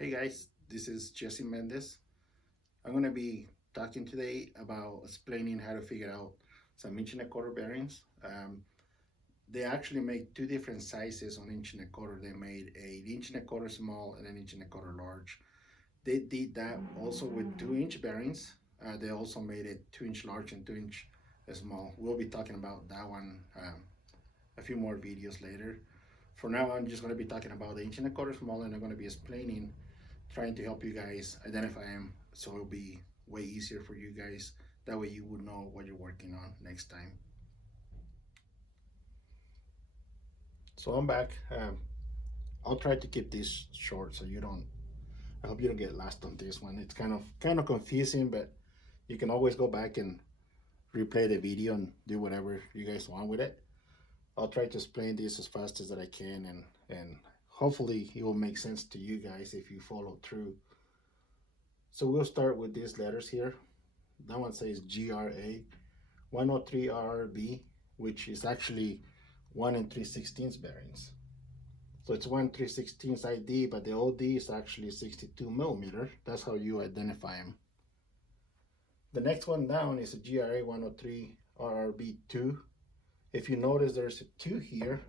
Hey guys, this is Jesse Mendez. I'm going to be talking today about explaining how to figure out some inch and a quarter bearings. They actually make two different sizes on inch and a quarter. They made an inch and a quarter small and an inch and a quarter large. They did that also with 2 inch bearings. They also made it 2 inch large and 2 inch small. We'll be talking about that one a few more videos later. For now, I'm just going to be talking about the inch and a quarter small, and I'm going to be explaining, trying to help you guys identify them, so it'll be way easier for you guys. That way you would know what you're working on next time. So I'm back. I'll try to keep this short so you don't, I hope you don't get lost on this one. It's kind of confusing, but you can always go back and replay the video and do whatever you guys want with it. I'll try to explain this as fast as that I can, and hopefully it will make sense to you guys if you follow through. So we'll start with these letters here. That one says GRA, 103 RRB, which is actually 1 3/16 bearings. So it's 1 3/16 ID, but the OD is actually 62 millimeter. That's how you identify them. The next one down is a GRA 103 RRB2. If you notice, there's a 2 here,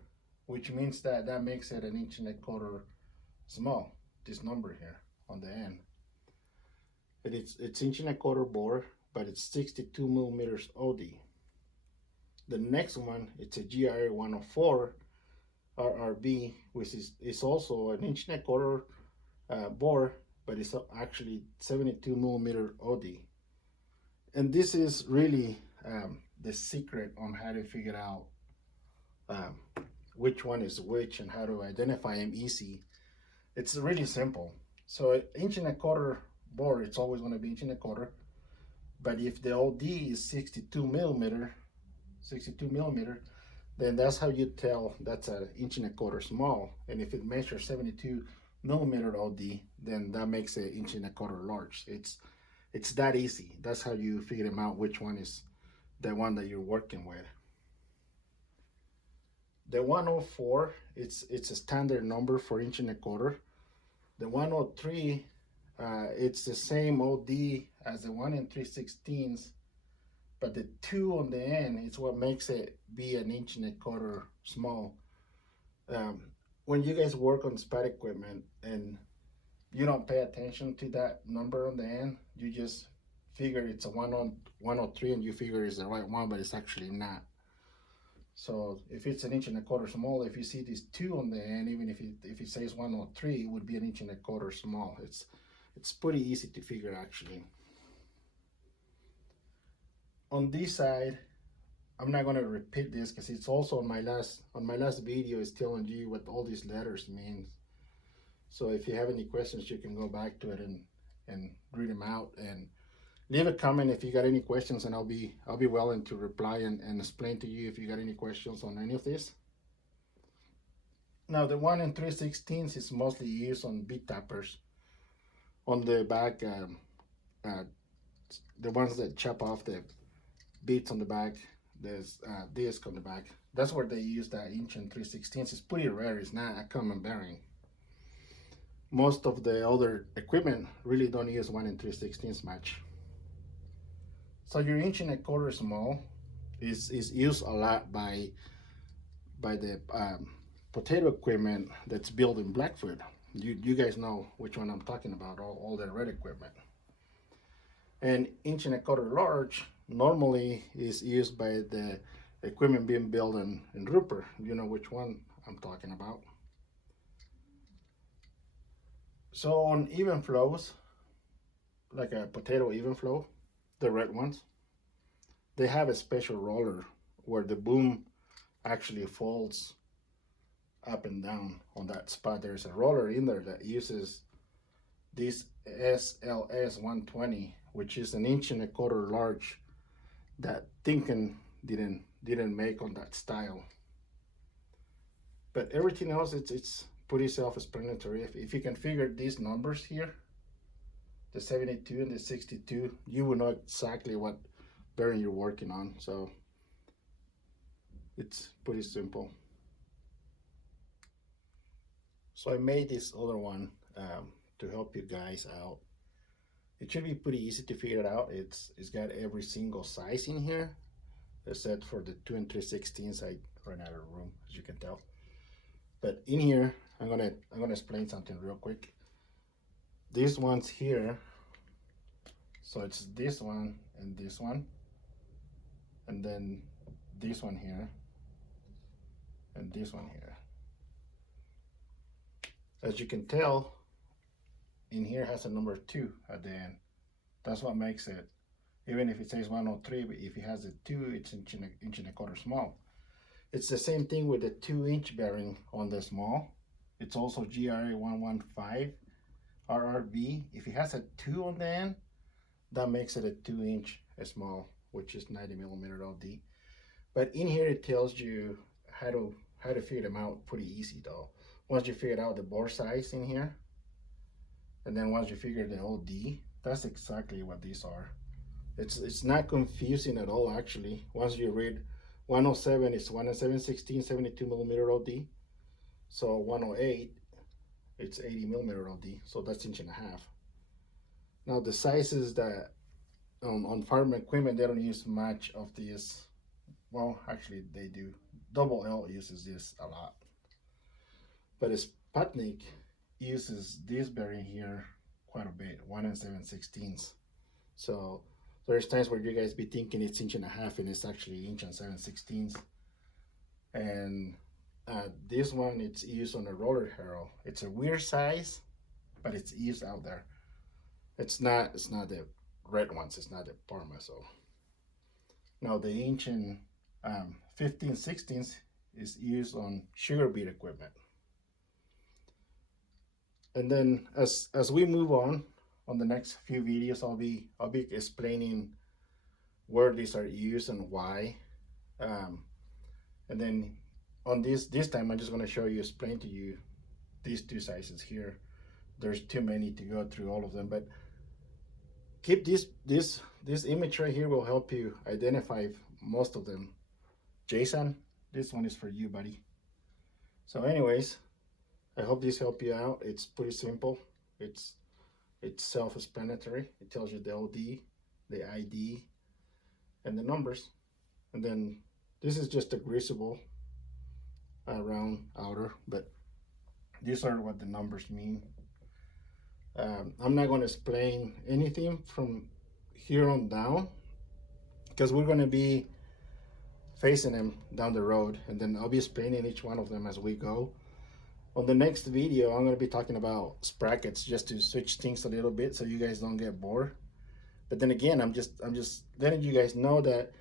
which means that makes it an inch and a quarter small, this number here on the end. It's inch and a quarter bore, but it's 62 millimeters OD. The next one, it's a GRA 104 RRB, which is also an inch and a quarter bore, but it's actually 72 millimeter OD. And this is really the secret on how to figure out which one is which and how to identify them easy. It's really simple. So an inch and a quarter bore, it's always going to be inch and a quarter. But if the OD is 62 millimeter, then that's how you tell that's an inch and a quarter small. And if it measures 72 millimeter OD, then that makes it inch and a quarter large. It's that easy. That's how you figure them out, which one is the one that you're working with. The 104, it's a standard number for inch and a quarter. The 103, it's the same OD as the 1 3/16, but the 2 on the end is what makes it be an inch and a quarter small. When you guys work on SPAT equipment and you don't pay attention to that number on the end, you just figure it's a 103 and you figure it's the right one, but it's actually not. So if it's an inch and a quarter small, if you see this 2 on the end, even if it says 103, it would be an inch and a quarter small. It's pretty easy to figure actually. On this side, I'm not going to repeat this because it's also on my last video is telling you what all these letters mean. So if you have any questions, you can go back to it and read them out, and leave a comment if you got any questions, and I'll be willing to reply and explain to you if you got any questions on any of this. Now the 1 3/16 is mostly used on bead tappers. On the back, the ones that chop off the beads on the back, there's disc on the back. That's where they use that inch and 3/16. It's pretty rare. It's not a common bearing. Most of the other equipment really don't use 1 3/16 much. So your inch and a quarter small is used a lot by the potato equipment that's built in Blackfoot. You guys know which one I'm talking about, all the red equipment. And inch and a quarter large normally is used by the equipment being built in Rupert. You know which one I'm talking about. So on even flows, like a potato even flow, the red ones, they have a special roller where the boom actually folds up and down on that spot. There's a roller in there that uses this SLS 120, which is an inch and a quarter large that Timken didn't make on that style. But everything else, it's pretty self-explanatory. If you can figure these numbers here, the 72 and the 62, you will know exactly what bearing you're working on. So it's pretty simple. So I made this other one to help you guys out. It should be pretty easy to figure it out. It's got every single size in here, except for the 2 and 3/16. I ran out of room, as you can tell. But in here, I'm gonna explain something real quick. These ones here, so it's this one and this one, and then this one here, and this one here. As you can tell, in here has a number 2 at the end. That's what makes it, even if it says 103, but if it has a 2, it's inch and a quarter small. It's the same thing with the 2-inch bearing on the small. It's also GRA 115 RRB. If it has a 2 on the end, that makes it a 2-inch small, which is 90mm LD. But in here it tells you how to figure them out pretty easy though. Once you figure out the bore size in here, and then once you figure the OD, that's exactly what these are. It's not confusing at all actually. Once you read 107 is 1 7/16 72mm OD. So 108 it's 80mm OD. So that's inch and a half. Now the sizes that on farm equipment, they don't use much of this. Well, actually they do. Double L uses this a lot. But Sputnik uses this bearing here quite a bit, 1 7/16. So there's times where you guys be thinking it's inch and a half and it's actually inch and 7/16. And this one, it's used on a roller harrow. It's a weird size, but it's used out there. It's not the red ones, it's not the Parma. So now the inch and 15/16 is used on sugar beet equipment. And then as we move on the next few videos, I'll be explaining where these are used and why. And then on this time, I'm just going to explain to you these 2 sizes here. There's too many to go through all of them, but keep this image right here will help you identify most of them. Jason, this one is for you, buddy. So anyways, I hope this helped you out. It's pretty simple. It's self-explanatory. It tells you the OD, the ID, and the numbers. And then this is just a greasable round outer, but these are what the numbers mean. I'm not going to explain anything from here on down because we're going to be facing them down the road, and then I'll be explaining each one of them as we go. On the next video, I'm going to be talking about sprockets, just to switch things a little bit so you guys don't get bored. But then again, I'm just letting you guys know that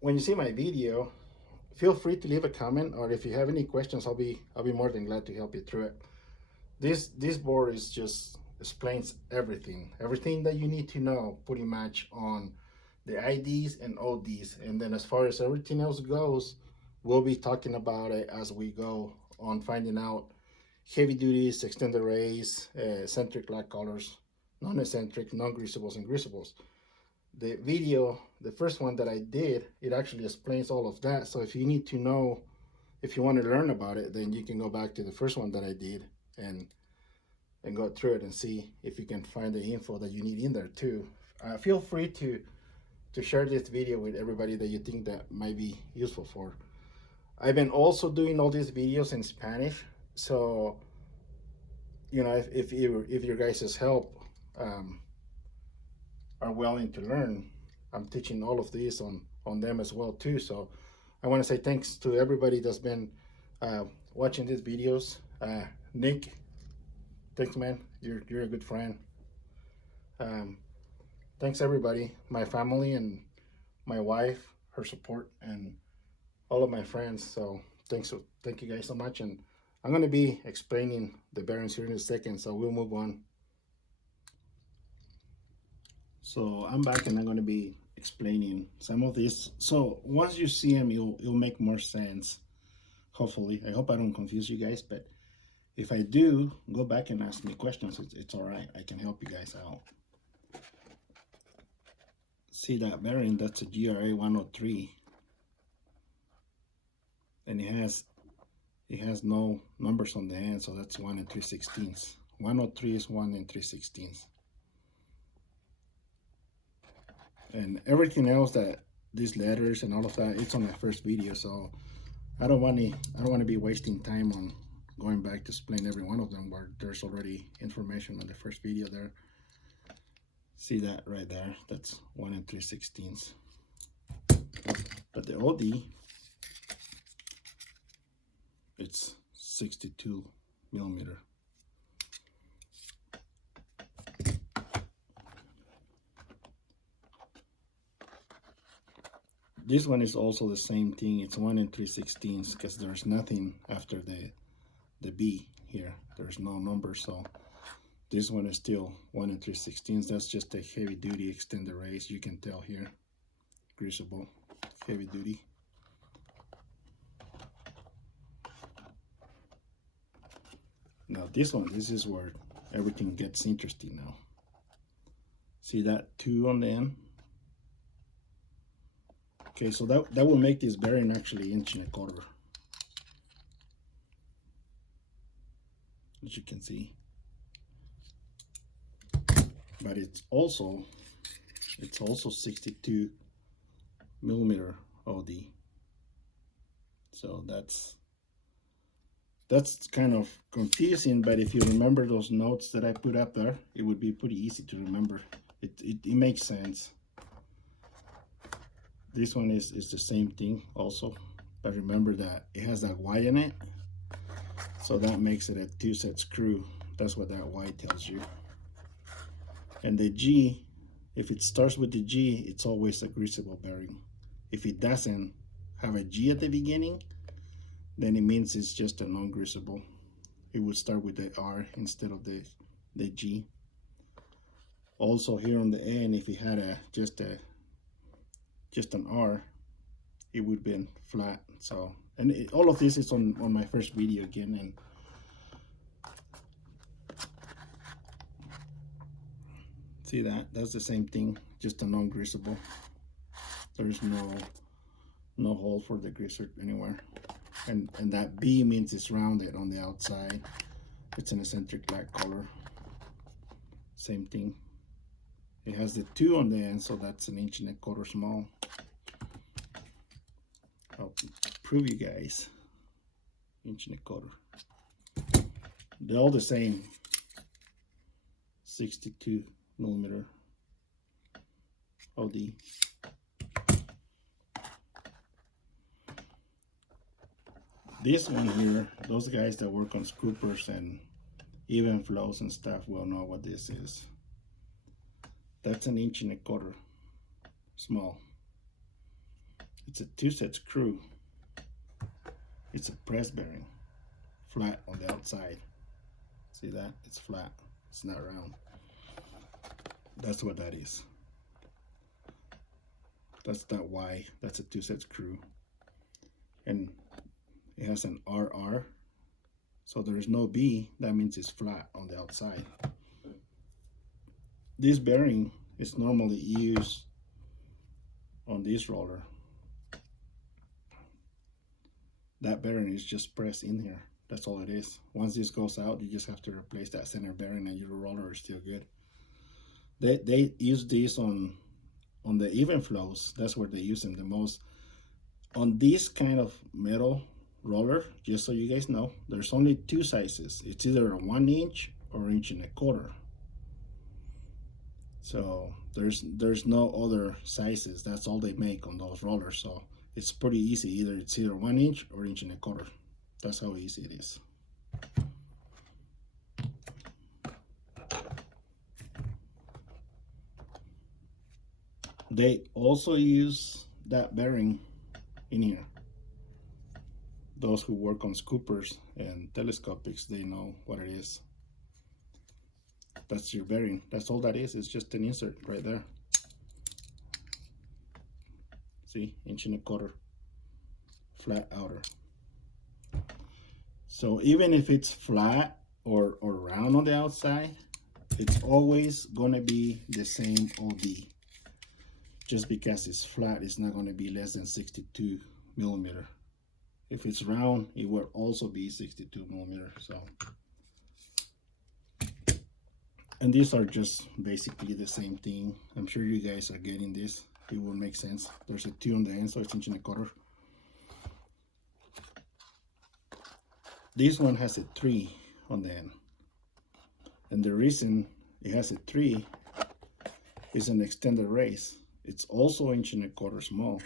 when you see my video, feel free to leave a comment, or if you have any questions, I'll be more than glad to help you through it. This board is just explains everything that you need to know pretty much on the IDs and ODs. And then as far as everything else goes, we'll be talking about it as we go on, finding out heavy duties, extended rays, eccentric lock collars, non-eccentric, non-greasables, and greasables. The video, the first one that I did, it actually explains all of that. So if you need to know, if you want to learn about it, then you can go back to the first one that I did and go through it and see if you can find the info that you need in there too. Feel free to share this video with everybody that you think that might be useful for. I've been also doing all these videos in Spanish, so you know, if your guys' help are willing to learn, I'm teaching all of these on them as well too. So I want to say thanks to everybody that's been watching these videos. Nick, thanks man, you're a good friend. Thanks everybody, my family and my wife, her support, and all of my friends. So thank you guys so much. And I'm going to be explaining the bearings here in a second, so we'll move on. So I'm back and I'm going to be explaining some of this. So once you see them, it'll make more sense, hopefully. I hope I don't confuse you guys, but if I do, go back and ask me questions. It's all right. I can help you guys out. See that bearing? That's a GRA 103. And it has no numbers on the end, so that's 1 3/16, 103 is 1 3/16. And everything else, that these letters and all of that, it's on my first video, so I don't want to be wasting time on going back to explain every one of them where there's already information on the first video there. See that right there? That's 1 3/16. But the OD, it's 62 millimeter. This one is also the same thing. It's 1 3/16 because there's nothing after the B here. There's no number, so this one is still 1 3/16. That's just a heavy duty extended race. You can tell here, greasable, heavy duty. Now this one, this is where everything gets interesting now. See that 2 on the end? Okay, so that will make this bearing actually 1.25 inches, as you can see. But it's also 62 millimeter OD. So that's kind of confusing, but if you remember those notes that I put up there, it would be pretty easy to remember. It makes sense. This one is the same thing also, but remember that it has that Y in it, so that makes it a 2-set screw. That's what that Y tells you. And the G, if it starts with the G, it's always a greasable bearing. If it doesn't have a G at the beginning, then it means it's just a non-greasable. It would start with the R instead of the G. Also here on the end, if it had just an R, it would have been flat. So, and all of this is on my first video again, and see that's the same thing, just a non-greasable. There's no hole for the greaser anywhere. And that B means it's rounded on the outside. It's an eccentric black color. Same thing. It has the 2 on the end, so that's 1.25 inches small. I'll prove you guys. 1.25 inches. They're all the same. 62 millimeter OD. This one here, those guys that work on scoopers and even flows and stuff will know what this is. That's 1.25 inches small. It's a 2-set screw. It's a press bearing, flat on the outside. See that? It's flat. It's not round. That's what that is. That's that Y. That's a 2-set screw. And it has an RR. So there is no B. That means it's flat on the outside. This bearing is normally used on this roller. That bearing is just pressed in here. That's all it is. Once this goes out, you just have to replace that center bearing and your roller is still good. They use these on the even flows. That's where they use them the most. On this kind of metal roller, just so you guys know, there's only 2 sizes. It's either a 1 inch or 1.25 inches. So there's no other sizes. That's all they make on those rollers. So it's pretty easy. It's either 1 inch or 1.25 inches. That's how easy it is. They also use that bearing in here. Those who work on scoopers and telescopics, they know what it is. That's your bearing. That's all that is. It's just an insert right there. See, 1.25 inches, flat outer. So even if it's flat or round on the outside, it's always gonna be the same OD. Just because it's flat, it's not gonna be less than 62 millimeter. If it's round, it will also be 62 millimeter. So And these are just basically the same thing. I'm sure you guys are getting this. It will make sense. There's a 2 on the end, so it's 1.25 inches. This one has a 3 on the end. And the reason it has a 3 is an extended race. It's also 1.25 inches small.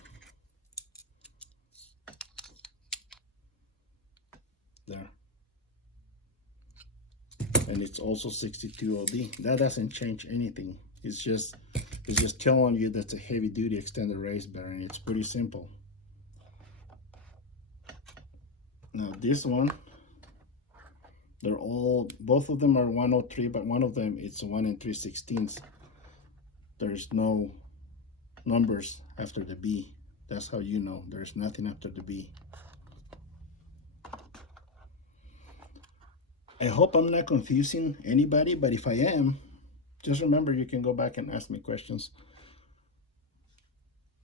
There. And it's also 62 OD. That doesn't change anything. It's just telling you that's a heavy duty extended race bearing. It's pretty simple. Now this one, both of them are 103, but one of them it's 1 3/16. There's no numbers after the B. That's how you know there's nothing after the B. I hope I'm not confusing anybody, but if I am, just remember you can go back and ask me questions.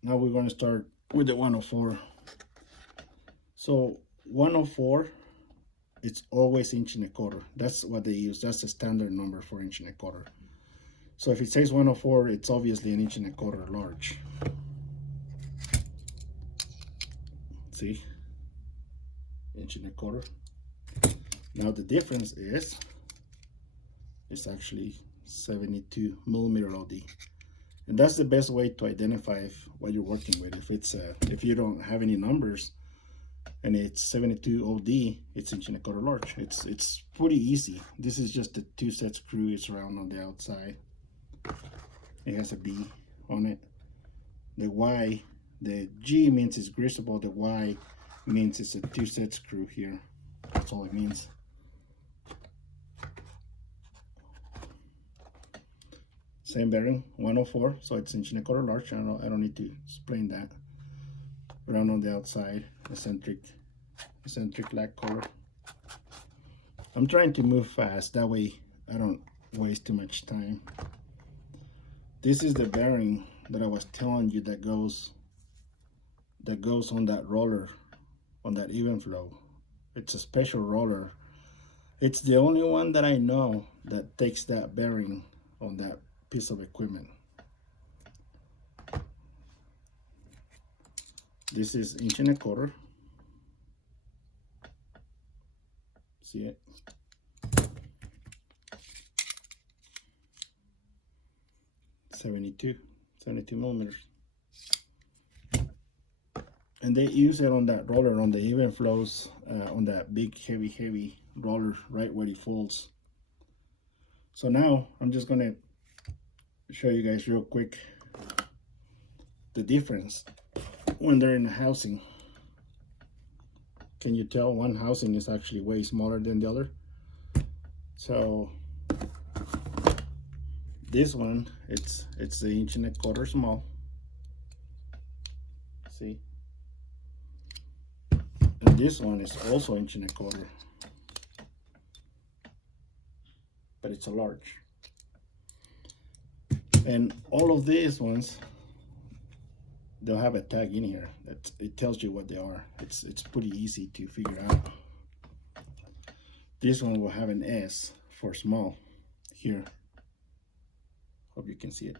Now we're going to start with the 104. So 104, it's always 1.25 inches. That's what they use. That's the standard number for 1.25 inches. So if it says 104, it's obviously 1.25 inches large. See? 1.25 inches. Now the difference is it's actually 72 millimeter OD, and that's the best way to identify what you're working with. If you don't have any numbers and it's 72 OD, it's 1.25 inches large. It's pretty easy. This is just a 2-set screw. It's round on the outside. It has a B on it. The Y, the G means it's greasable. The Y means it's a 2-set screw here. That's all it means. Same bearing, 104, so it's 1.25 inches large. I don't need to explain that. Round on the outside, eccentric lag color. I'm trying to move fast, that way I don't waste too much time. This is the bearing that I was telling you that goes on that roller, on that even flow. It's a special roller. It's the only one that I know that takes that bearing on that piece of equipment. This is 1.25 inches. See it? Seventy-two millimeters. And they use it on that roller, on the even flows, on that big heavy roller, right where it folds. So now I'm just gonna show you guys real quick the difference when they're in the housing. Can you tell one housing is actually way smaller than the other? So this one, it's 1.25 inches small. See? And this one is also 1.25 inches, but it's a large. And all of these ones, they'll have a tag in here that it tells you what they are. It's pretty easy to figure out. This one will have an S for small here. Hope you can see it.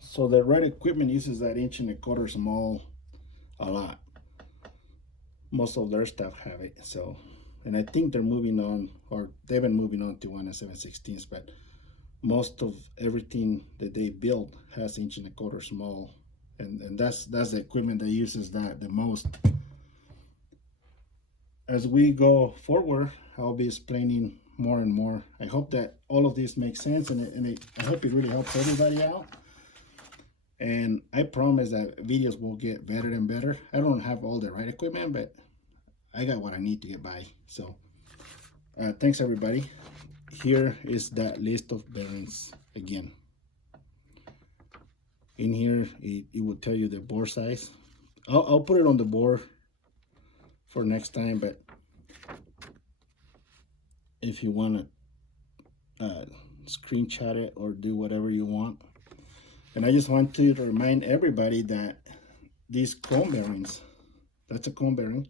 So the right equipment uses that 1.25 inches small a lot. Most of their stuff have it. So, and I think they're moving on, or they've been moving on to 1 7/16, but most of everything that they build has 1.25 inches small, and that's the equipment that uses that the most. As we go forward, I'll be explaining more and more. I hope that all of this makes sense, and I hope it really helps everybody out. And I promise that videos will get better and better. I don't have all the right equipment, but I got what I need to get by. So thanks everybody. Here is that list of bearings again. In here, it will tell you the bore size. I'll put it on the board for next time, but if you want to screenshot it or do whatever you want. And I just want to remind everybody that these chrome bearings, That's a cone bearing.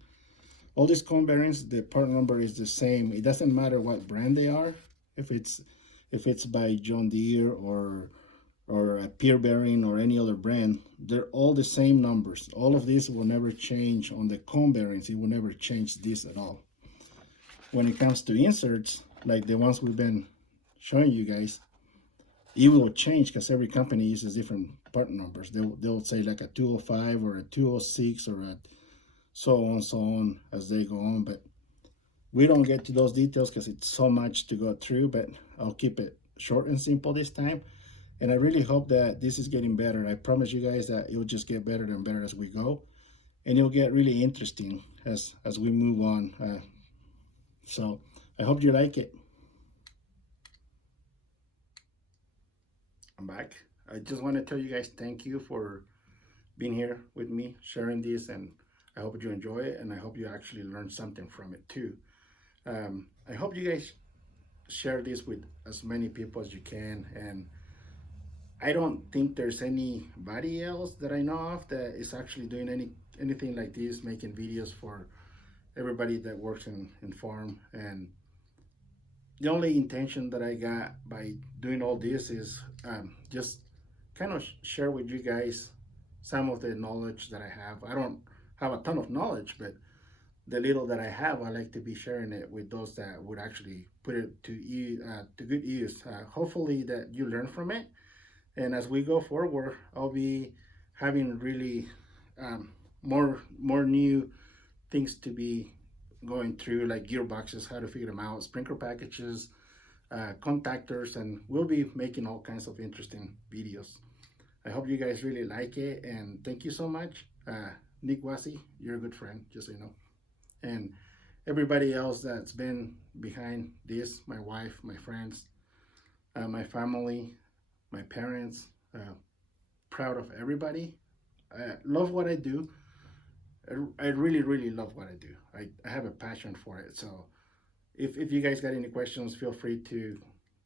All these cone bearings, the part number is the same. It doesn't matter what brand they are. If it's by John Deere or a Peer Bearing or any other brand, they're all the same numbers. All of these will never change on the cone bearings. It will never change this at all. When it comes to inserts, like the ones we've been showing you guys, it will change because every company uses different part numbers. They'll say like a 205 or a 206 or a so on as they go on. But we don't get to those details because it's so much to go through, but I'll keep it short and simple this time. And I really hope that this is getting better. I promise you guys that it will just get better and better as we go. And it'll get really interesting as we move on. So I hope you like it. I'm back. I just want to tell you guys thank you for being here with me, sharing this, and I hope you enjoy it, and I hope you actually learn something from it too. I hope you guys share this with as many people as you can, and I don't think there's anybody else that I know of that is actually doing anything like this, making videos for everybody that works in farm. And the only intention that I got by doing all this is just kind of share with you guys some of the knowledge that I have. I don't have a ton of knowledge, but the little that I have, I like to be sharing it with those that would actually put it to good use. Hopefully that you learn from it. And as we go forward, I'll be having really more new things to be going through, like gearboxes, how to figure them out, sprinkler packages, contactors, and we'll be making all kinds of interesting videos. I hope you guys really like it, and thank you so much. Nick Wasi, you're a good friend, just so you know. And everybody else that's been behind this, my wife, my friends, my family, my parents, proud of everybody. I love what I do. I really, really love what I do. I have a passion for it. So if you guys got any questions, feel free to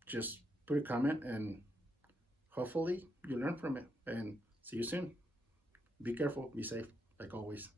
just put a comment, and hopefully you learn from it. And see you soon. Be careful, be safe, like always.